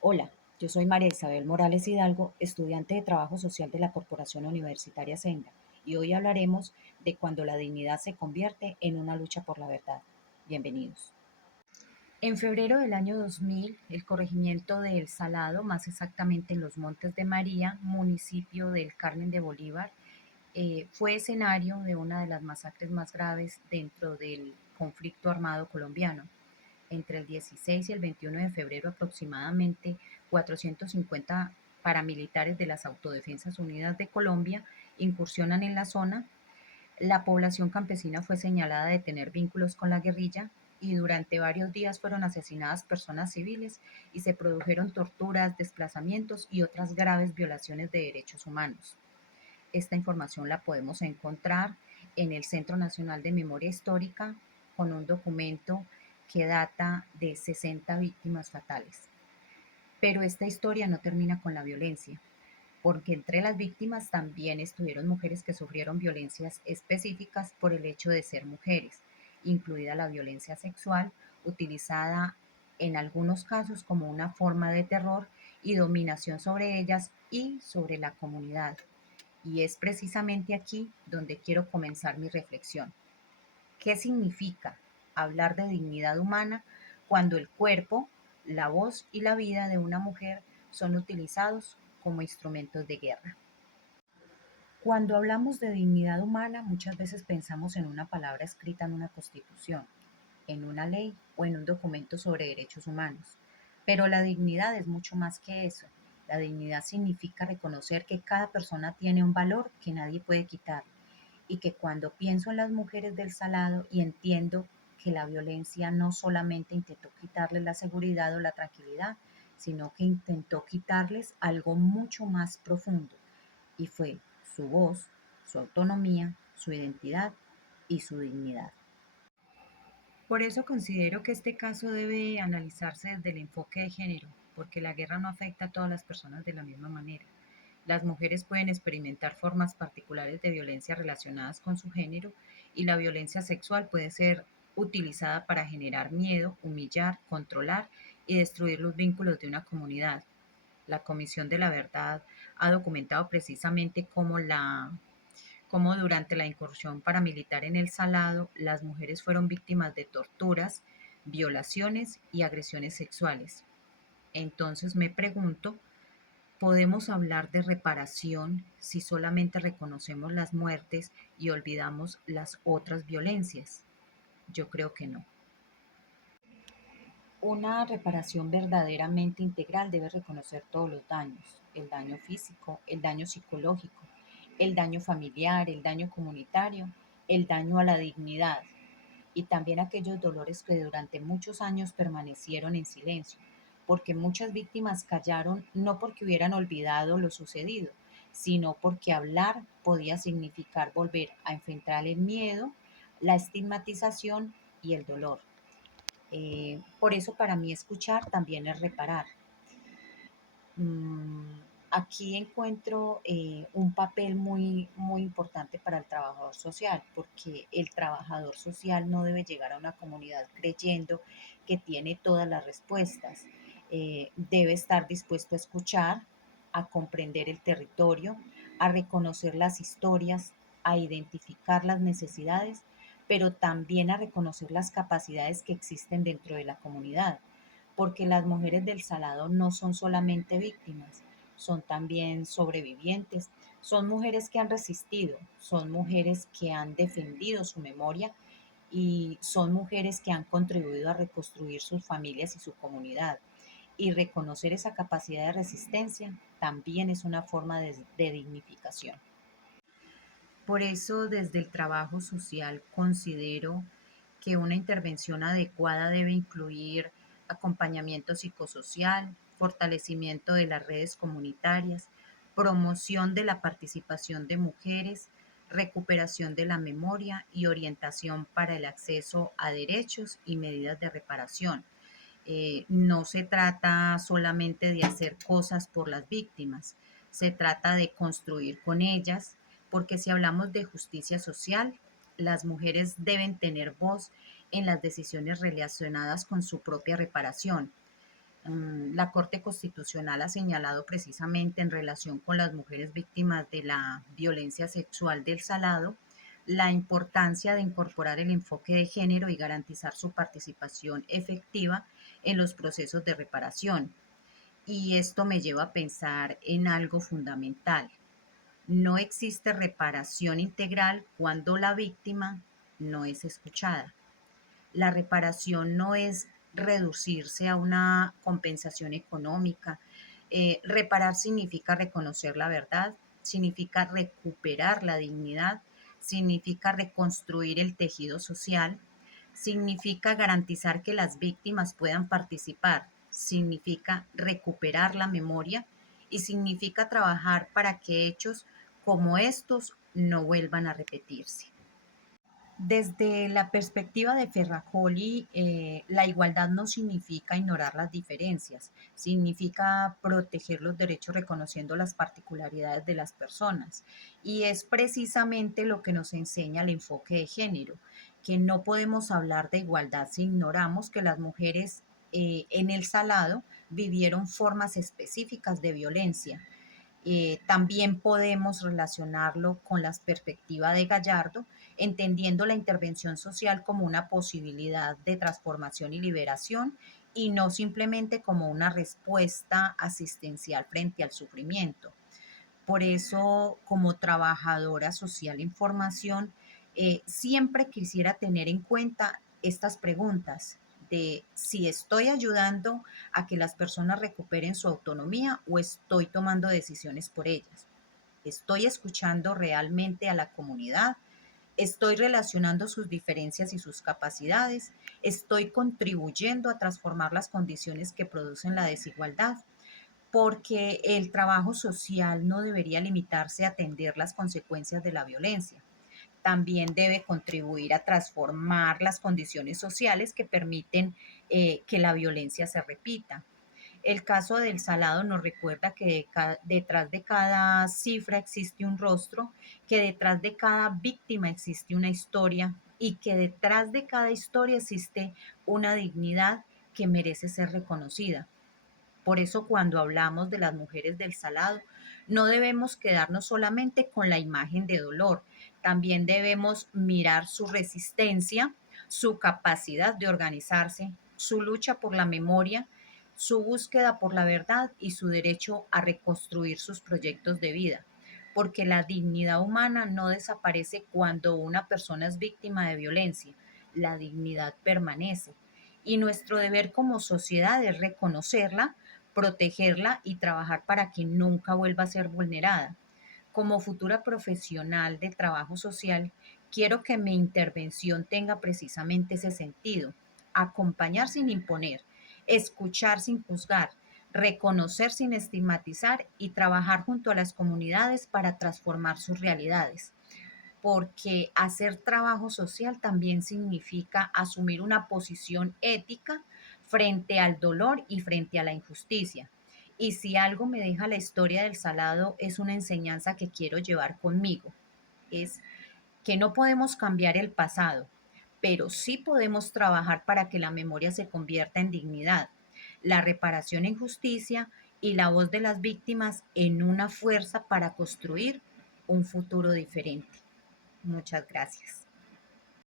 Hola, yo soy María Isabel Morales Hidalgo, estudiante de Trabajo Social de la Corporación Universitaria Senda, y hoy hablaremos de cuando la dignidad se convierte en una lucha por la verdad. Bienvenidos. En febrero del año 2000, el corregimiento de El Salado, más exactamente en los Montes de María, municipio del Carmen de Bolívar, fue escenario de una de las masacres más graves dentro del conflicto armado colombiano. Entre el 16 y el 21 de febrero aproximadamente 450 paramilitares de las Autodefensas Unidas de Colombia incursionan en la zona. La población campesina fue señalada de tener vínculos con la guerrilla y durante varios días fueron asesinadas personas civiles y se produjeron torturas, desplazamientos y otras graves violaciones de derechos humanos. Esta información la podemos encontrar en el Centro Nacional de Memoria Histórica con un documento que data de 60 víctimas fatales. Pero esta historia no termina con la violencia, porque entre las víctimas también estuvieron mujeres que sufrieron violencias específicas por el hecho de ser mujeres, incluida la violencia sexual, utilizada en algunos casos como una forma de terror y dominación sobre ellas y sobre la comunidad. Y es precisamente aquí donde quiero comenzar mi reflexión. ¿Qué significa hablar de dignidad humana cuando el cuerpo, la voz y la vida de una mujer son utilizados como instrumentos de guerra? Cuando hablamos de dignidad humana, muchas veces pensamos en una palabra escrita en una constitución, en una ley o en un documento sobre derechos humanos. Pero la dignidad es mucho más que eso. La dignidad significa reconocer que cada persona tiene un valor que nadie puede quitar y que cuando pienso en las mujeres del Salado y entiendo que la violencia no solamente intentó quitarles la seguridad o la tranquilidad, sino que intentó quitarles algo mucho más profundo y fue su voz, su autonomía, su identidad y su dignidad. Por eso considero que este caso debe analizarse desde el enfoque de género, porque la guerra no afecta a todas las personas de la misma manera. Las mujeres pueden experimentar formas particulares de violencia relacionadas con su género y la violencia sexual puede ser utilizada para generar miedo, humillar, controlar y destruir los vínculos de una comunidad. La Comisión de la Verdad ha documentado precisamente cómo durante la incursión paramilitar en El Salado, las mujeres fueron víctimas de torturas, violaciones y agresiones sexuales. Entonces me pregunto, ¿podemos hablar de reparación si solamente reconocemos las muertes y olvidamos las otras violencias? Yo creo que no. Una reparación verdaderamente integral debe reconocer todos los daños, el daño físico, el daño psicológico, el daño familiar, el daño comunitario, el daño a la dignidad y también aquellos dolores que durante muchos años permanecieron en silencio, porque muchas víctimas callaron no porque hubieran olvidado lo sucedido, sino porque hablar podía significar volver a enfrentar el miedo, la estigmatización y el dolor. Por eso para mí escuchar también es reparar. Mm, Aquí encuentro un papel muy importante para el trabajador social, porque el trabajador social no debe llegar a una comunidad creyendo que tiene todas las respuestas. Debe estar dispuesto a escuchar, a comprender el territorio, a reconocer las historias, a identificar las necesidades, pero también a reconocer las capacidades que existen dentro de la comunidad porque las mujeres del Salado no son solamente víctimas, son también sobrevivientes, son mujeres que han resistido, son mujeres que han defendido su memoria y son mujeres que han contribuido a reconstruir sus familias y su comunidad. Y reconocer esa capacidad de resistencia también es una forma de dignificación. Por eso, desde el trabajo social, considero que una intervención adecuada debe incluir acompañamiento psicosocial, fortalecimiento de las redes comunitarias, promoción de la participación de mujeres, recuperación de la memoria y orientación para el acceso a derechos y medidas de reparación. No se trata solamente de hacer cosas por las víctimas, se trata de construir con ellas, porque si hablamos de justicia social, las mujeres deben tener voz en las decisiones relacionadas con su propia reparación. La Corte Constitucional ha señalado precisamente en relación con las mujeres víctimas de la violencia sexual del Salado la importancia de incorporar el enfoque de género y garantizar su participación efectiva en los procesos de reparación. Y esto me lleva a pensar en algo fundamental. No existe reparación integral cuando la víctima no es escuchada. La reparación no es reducirse a una compensación económica. Reparar significa reconocer la verdad, significa recuperar la dignidad, significa reconstruir el tejido social, significa garantizar que las víctimas puedan participar, significa recuperar la memoria y significa trabajar para que hechos como estos no vuelvan a repetirse. Desde la perspectiva de Ferracoli, la igualdad no significa ignorar las diferencias, significa proteger los derechos reconociendo las particularidades de las personas. Y es precisamente lo que nos enseña el enfoque de género, que no podemos hablar de igualdad si ignoramos que las mujeres en el Salado vivieron formas específicas de violencia. También podemos relacionarlo con la perspectiva de Gallardo, entendiendo la intervención social como una posibilidad de transformación y liberación y no simplemente como una respuesta asistencial frente al sufrimiento. Por eso, como trabajadora social en formación, siempre quisiera tener en cuenta estas preguntas de si estoy ayudando a que las personas recuperen su autonomía o estoy tomando decisiones por ellas. Estoy escuchando realmente a la comunidad, estoy relacionando sus diferencias y sus capacidades, estoy contribuyendo a transformar las condiciones que producen la desigualdad, porque el trabajo social no debería limitarse a atender las consecuencias de la violencia. También debe contribuir a transformar las condiciones sociales que permiten que la violencia se repita. El caso del Salado nos recuerda que detrás de cada cifra existe un rostro, que detrás de cada víctima existe una historia y que detrás de cada historia existe una dignidad que merece ser reconocida. Por eso cuando hablamos de las mujeres del Salado, no debemos quedarnos solamente con la imagen de dolor, también debemos mirar su resistencia, su capacidad de organizarse, su lucha por la memoria, su búsqueda por la verdad y su derecho a reconstruir sus proyectos de vida. Porque la dignidad humana no desaparece cuando una persona es víctima de violencia, la dignidad permanece. Y nuestro deber como sociedad es reconocerla, protegerla y trabajar para que nunca vuelva a ser vulnerada. Como futura profesional de trabajo social, quiero que mi intervención tenga precisamente ese sentido: acompañar sin imponer, escuchar sin juzgar, reconocer sin estigmatizar y trabajar junto a las comunidades para transformar sus realidades, porque hacer trabajo social también significa asumir una posición ética frente al dolor y frente a la injusticia. Y si algo me deja la historia del Salado es una enseñanza que quiero llevar conmigo, es que no podemos cambiar el pasado, pero sí podemos trabajar para que la memoria se convierta en dignidad, la reparación en justicia y la voz de las víctimas en una fuerza para construir un futuro diferente. Muchas gracias.